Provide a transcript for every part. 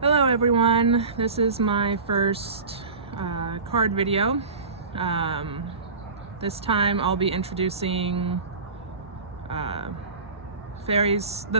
Hello everyone, this is my first card video. This time I'll be introducing The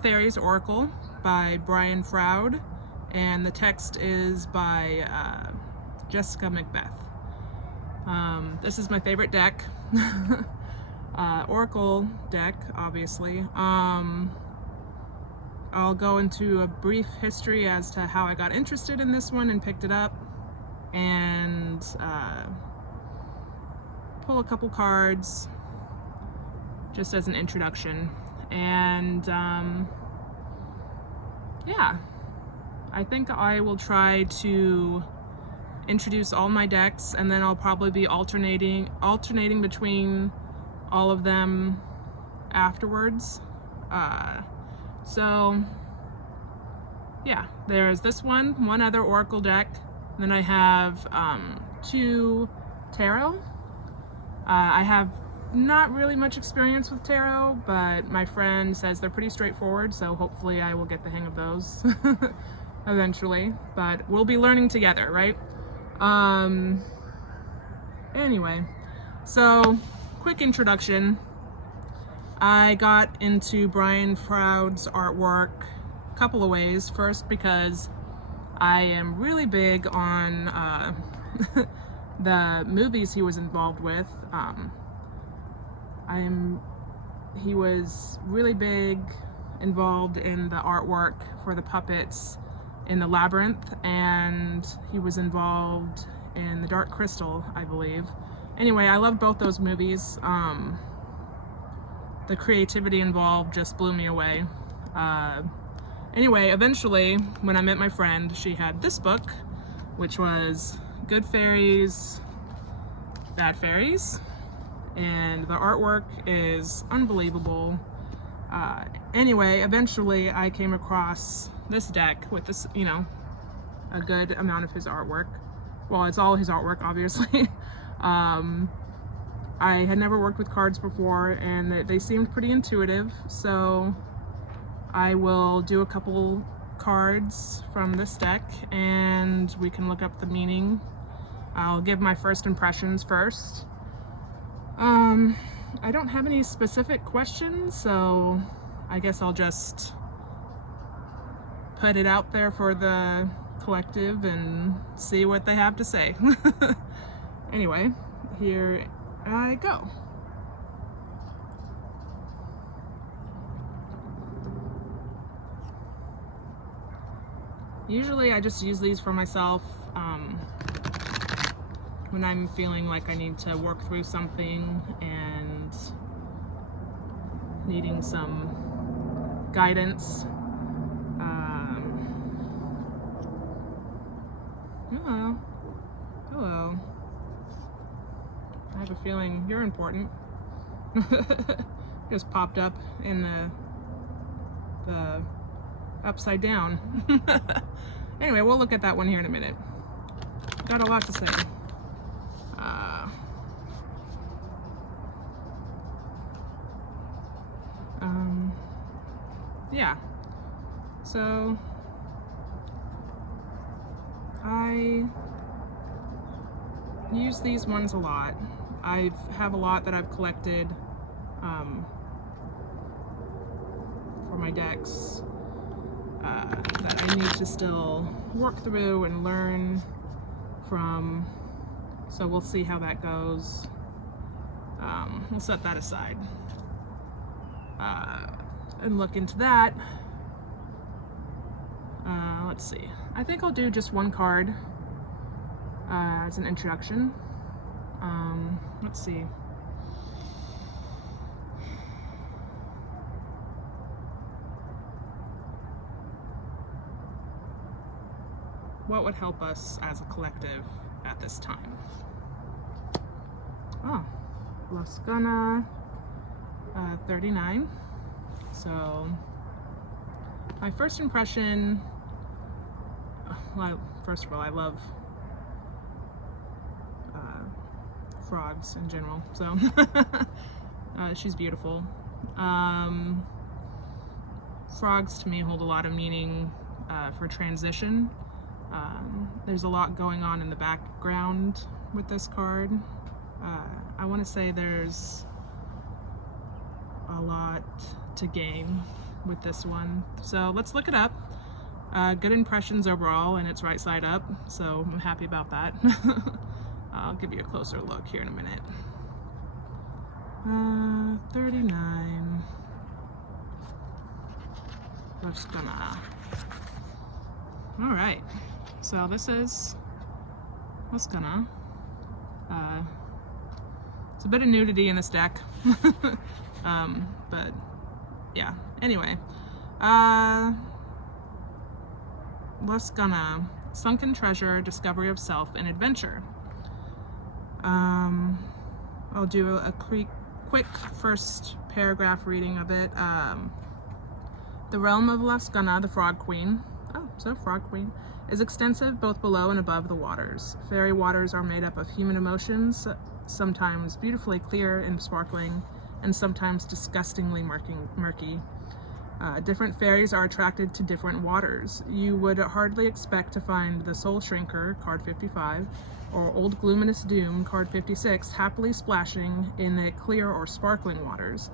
Fairies Oracle by Brian Froud, and the text is by Jessica Macbeth. This is my favorite deck, Oracle deck, obviously. I'll go into a brief history as to how I got interested in this one and picked it up, and pull a couple cards just as an introduction. And yeah, I think I will try to introduce all my decks, and then I'll probably be alternating between all of them afterwards. So yeah, there's this one other Oracle deck. Then I have two tarot. I have not really much experience with tarot, but my friend says they're pretty straightforward, so hopefully I will get the hang of those eventually. But we'll be learning together, right? Anyway, so quick introduction. I got into Brian Froud's artwork a couple of ways. First, because I am really big on the movies he was involved with. He was really big involved in the artwork for the puppets in The Labyrinth, and he was involved in The Dark Crystal, I believe. Anyway, I love both those movies. The creativity involved just blew me away. Anyway, eventually, when I met my friend, she had this book, which was Good Fairies, Bad Fairies, and the artwork is unbelievable. Anyway, eventually I came across this deck with this, a good amount of his artwork. Well, it's all his artwork, obviously. I had never worked with cards before, and they seemed pretty intuitive, so I will do a couple cards from this deck and we can look up the meaning. I'll give my first impressions first. I don't have any specific questions, so I guess I'll just put it out there for the collective and see what they have to say. Anyway, here I go. Usually I just use these for myself when I'm feeling like I need to work through something and needing some guidance. Hello. I have a feeling you're important. Just popped up in the upside down. Anyway, we'll look at that one here in a minute. Got a lot to say. Yeah. So I use these ones a lot. I have a lot that I've collected for my decks that I need to still work through and learn from, so we'll see how that goes. We'll set that aside and look into that. Let's see. I think I'll do just one card as an introduction. Let's see. What would help us as a collective at this time? Oh, Loscana 39. So, my first impression, well, first of all, I love frogs in general, so she's beautiful. Frogs to me hold a lot of meaning for transition. There's a lot going on in the background with this card. I want to say there's a lot to gain with this one. So let's look it up. Good impressions overall, and it's right side up, so I'm happy about that. I'll give you a closer look here in a minute. 39. Just gonna. All right. So this is what's gonna. It's a bit of nudity in this deck, but yeah. Anyway, what's gonna. Sunken treasure, discovery of self, and adventure. I'll do a quick first paragraph reading of it. The realm of Lascana, the Frog Queen, Frog Queen, is extensive both below and above the waters. Fairy waters are made up of human emotions, sometimes beautifully clear and sparkling, and sometimes disgustingly murky. Different fairies are attracted to different waters. You would hardly expect to find the Soul Shrinker, card 55, or Old Gluminous Doom, card 56, happily splashing in the clear or sparkling waters.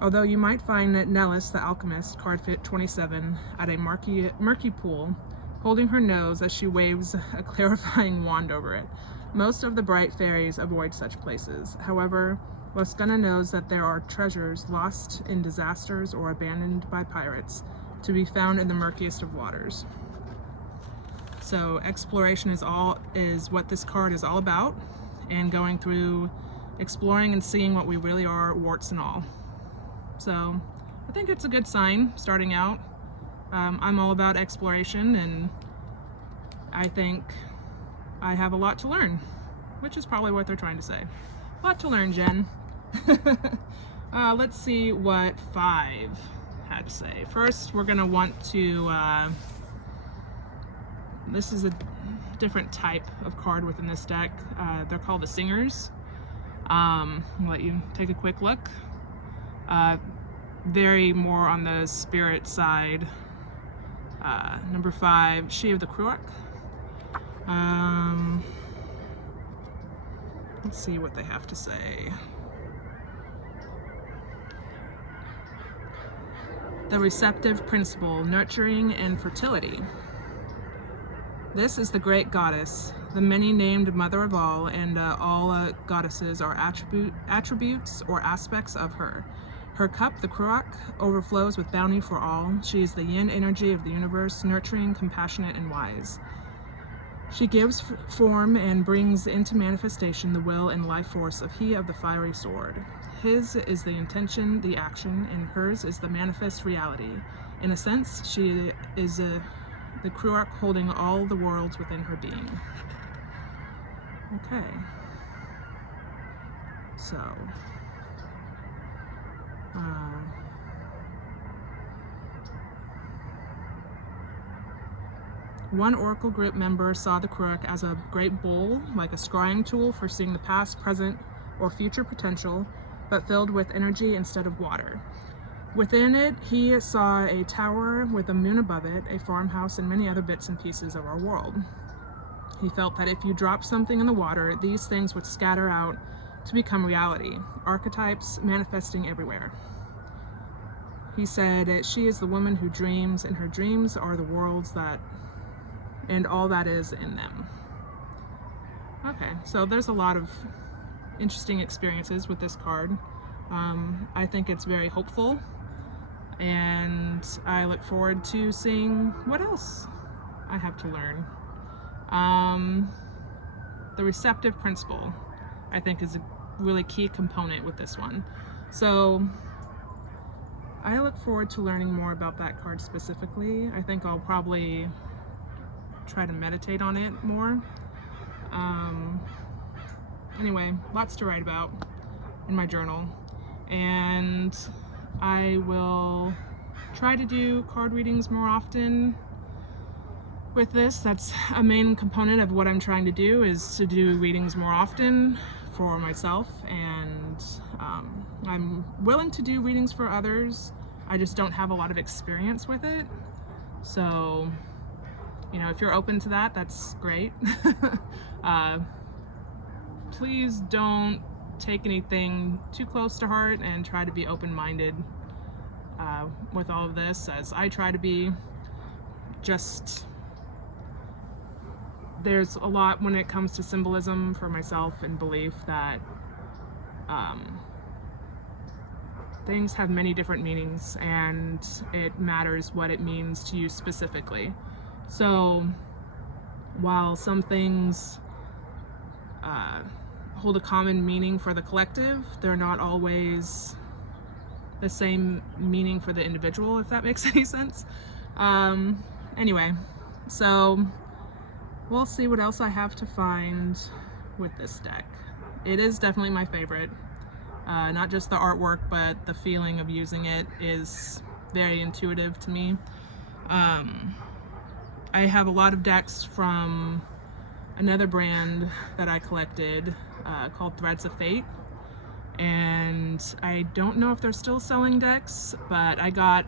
Although you might find Nellis, the Alchemist, card 27, at a murky pool, holding her nose as she waves a clarifying wand over it. Most of the bright fairies avoid such places. However, Lascana knows that there are treasures lost in disasters or abandoned by pirates to be found in the murkiest of waters. So exploration is what this card is all about, and going through exploring and seeing what we really are, warts and all. So I think it's a good sign starting out. I'm all about exploration, and I think I have a lot to learn, which is probably what they're trying to say. A lot to learn, Jen. Let's see what 5 had to say. First, we're gonna want to, this is a different type of card within this deck. They're called the Singers. I'll let you take a quick look. Very more on the spirit side. Number 5, She of the Cruach. Let's see what they have to say. The receptive principle, nurturing and fertility. This is the great goddess, the many-named mother of all, and all goddesses are attributes or aspects of her. Her cup, the Cruach, overflows with bounty for all. She is the yin energy of the universe, nurturing, compassionate, and wise. She gives form and brings into manifestation the will and life force of he of the fiery sword. His is the intention, the action, and hers is the manifest reality. In a sense, she is the Cruach holding all the worlds within her being. Okay. So, one Oracle group member saw the Cruach as a great bowl, like a scrying tool for seeing the past, present, or future potential, but filled with energy instead of water. Within it, he saw a tower with a moon above it, a farmhouse, and many other bits and pieces of our world. He felt that if you dropped something in the water, these things would scatter out to become reality, archetypes manifesting everywhere. He said, she is the woman who dreams, and her dreams are the worlds that, and all that is in them. Okay, so there's a lot of interesting experiences with this card. I think it's very hopeful, and I look forward to seeing what else I have to learn. The receptive principle, I think, is a really key component with this one. So I look forward to learning more about that card specifically. I think I'll probably try to meditate on it more. Anyway, lots to write about in my journal, and I will try to do card readings more often with this. That's a main component of what I'm trying to do, is to do readings more often for myself, and I'm willing to do readings for others. I just don't have a lot of experience with it, so you know, if you're open to that, that's great. Please don't take anything too close to heart and try to be open-minded with all of this, as I try to be. Just, there's a lot when it comes to symbolism for myself and belief that things have many different meanings, and it matters what it means to you specifically. So while some things hold a common meaning for the collective, they're not always the same meaning for the individual, if that makes any sense. Anyway, so we'll see what else I have to find with this deck. It is definitely my favorite. Not just the artwork, but the feeling of using it is very intuitive to me. I have a lot of decks from another brand that I collected called Threads of Fate, and I don't know if they're still selling decks, but I got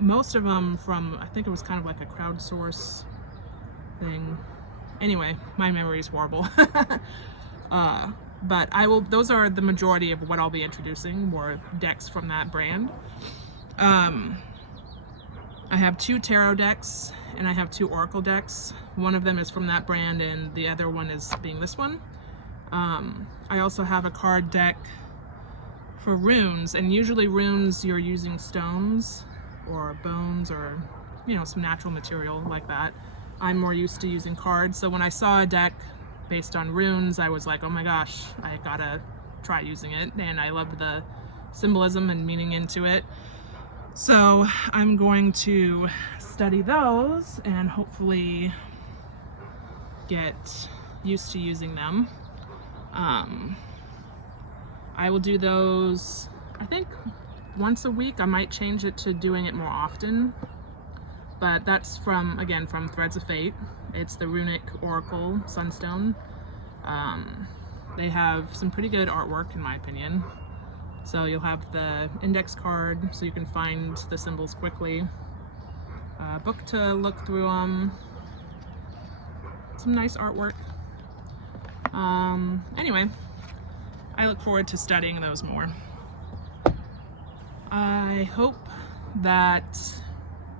most of them from, I think it was kind of like a crowdsource thing. Anyway, my memory is horrible. But those are the majority of what I'll be introducing, more decks from that brand. I have 2 tarot decks and I have 2 oracle decks. One of them is from that brand and the other one is being this one. I also have a card deck for runes, and usually runes you're using stones or bones or, you know, some natural material like that. I'm more used to using cards, so when I saw a deck based on runes, I was like, oh my gosh, I gotta try using it, and I loved the symbolism and meaning into it. So I'm going to study those and hopefully get used to using them. I will do those, I think, once a week. I might change it to doing it more often, but that's from, again, from Threads of Fate. It's the Runic Oracle Sunstone. They have some pretty good artwork in my opinion. So you'll have the index card so you can find the symbols quickly. Book to look through them. Some nice artwork. Anyway, I look forward to studying those more. I hope that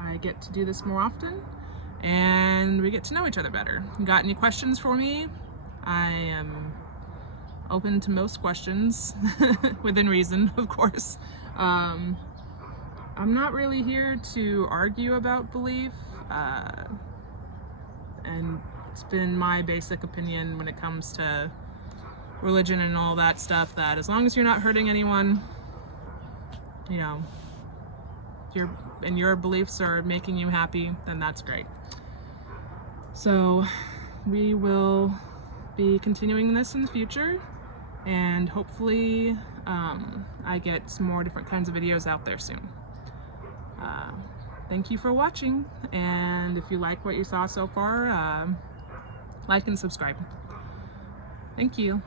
I get to do this more often and we get to know each other better. Got any questions for me? I am open to most questions, within reason, of course. I'm not really here to argue about belief, and it's been my basic opinion when it comes to religion and all that stuff, that as long as you're not hurting anyone, you know, your beliefs are making you happy, then that's great. So we will be continuing this in the future, and hopefully I get some more different kinds of videos out there soon. Thank you for watching, and if you like what you saw so far, like and subscribe. Thank you.